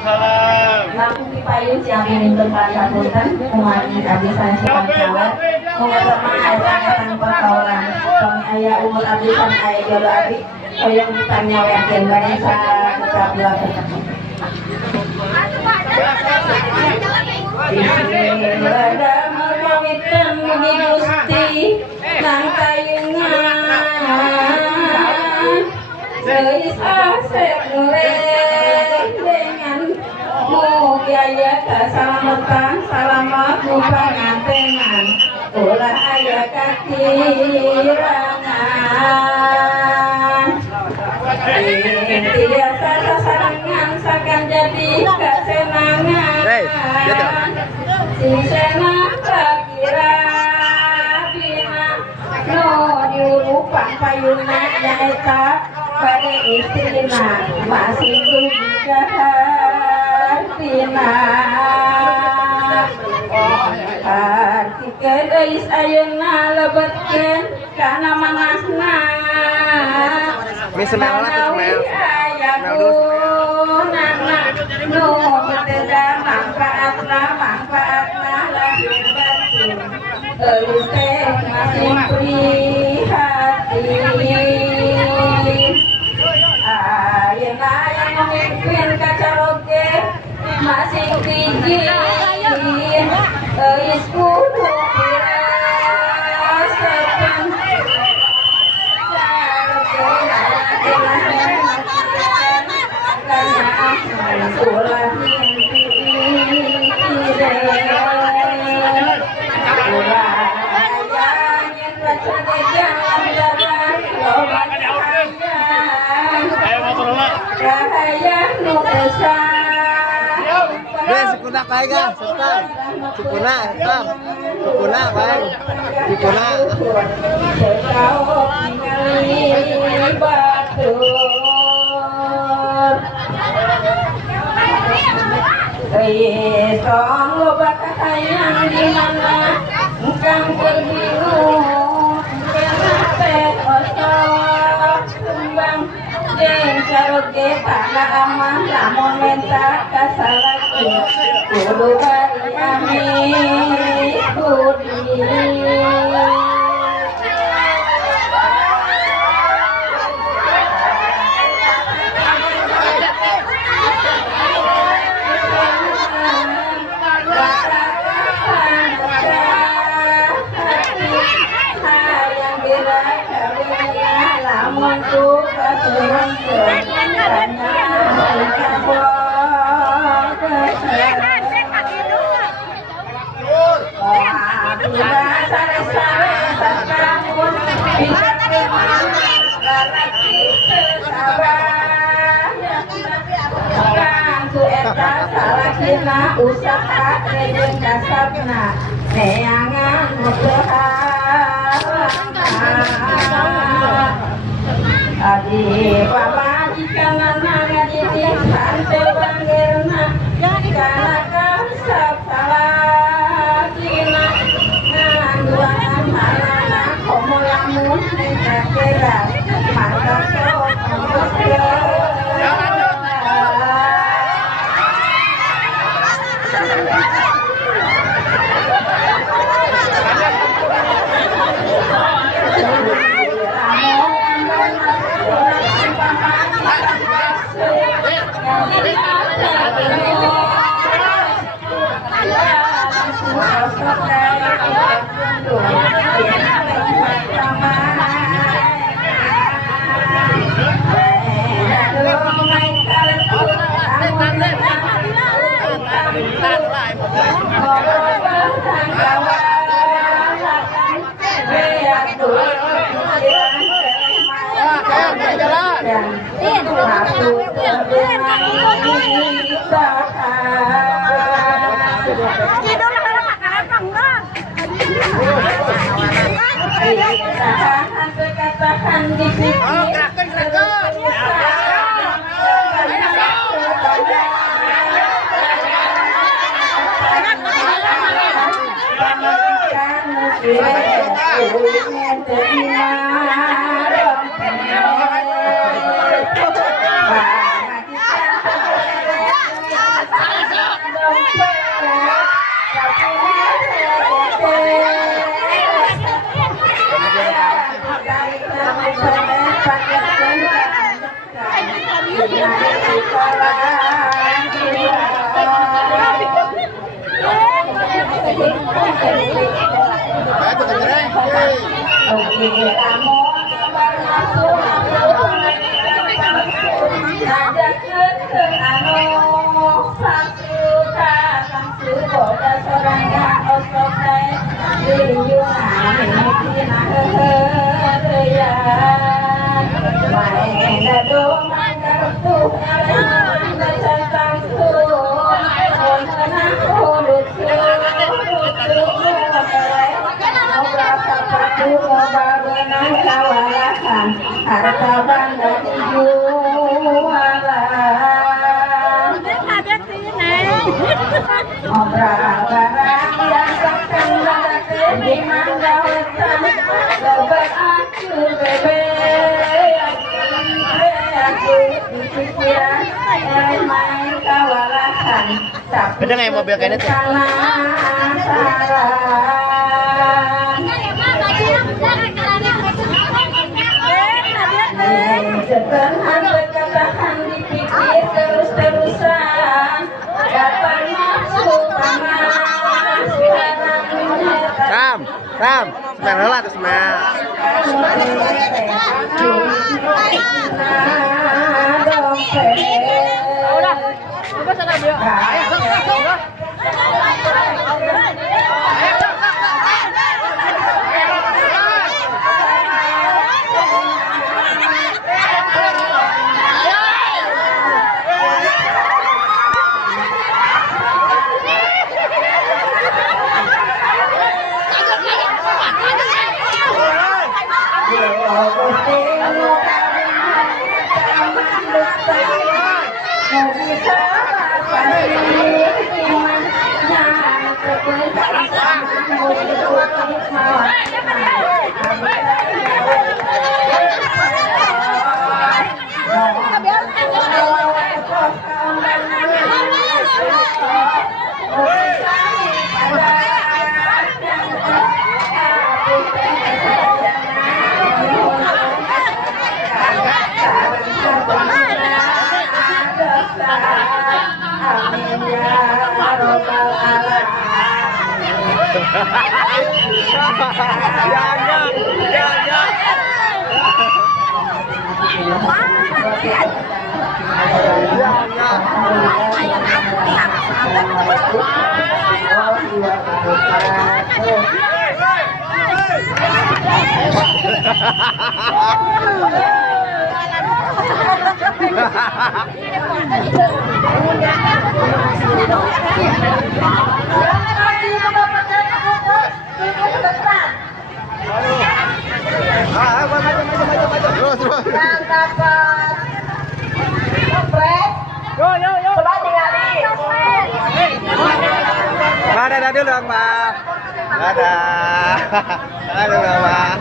Lampu pipayun siang ini berpasangkutan umani abisan si pancawat mengetama ayat-ayat perkaulan kami ayah umur abisan ayah jodoh abi koyong ditanya yakin banyak sa belakang Bismillahirrahmanirrahim mugi Gusti nang kayungan geus asep nureng dengan mugi aya kasalamatan salamat pangantenan ulah aya kakirangan tiasa sasarangan sakan jadi kasenangan sisena kakira bina no diurupang payuna nyaeta pada istrina masih juga hartina artikel geus ayeuna lebetkeun kana manasna manawi aya gunana nu beteda manfaatna lahir batin geus teh masih prihatin ayeuna yang memimpin kacaroge masih bikin geus kudu dirasakan ulah mimpi Sukuna kaya sultan sukuna hitam sukuna bang sukuna tong loba kakayang di mana engkang berbingung kena pet osok tumbang jeung caroge tangga aman lamun menta kasalaki kudu bari amin budi usaha rejeng kasabna neangan adi pamajikanana ngadidikan tebangirna kana kasab salakina nganduan halana komo lamun nekakera mata sok harta bangga dijualan obral barang yang terkendali di mangga wetan lobat aku bebe aku di pikiran main kawalahan Beda nggak ya mobil kayak ini tuh? Setenang berkatakan dipikir terus-terusan dapat masuk panas sekarang Tam, smell lah tuh smell. Udah, coba sana dia. Dadah dulu dong, Pak. Dadah. Dadah dulu, Pak.